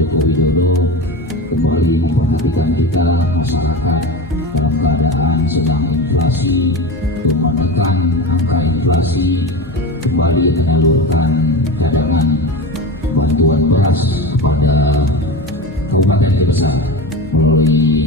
Joko Widodo kembali memperhatikan kita masyarakat dalam keadaan sedang inflasi, menekan angka inflasi, kembali menyalurkan cadangan bantuan beras kepada kabupaten Tegal melalui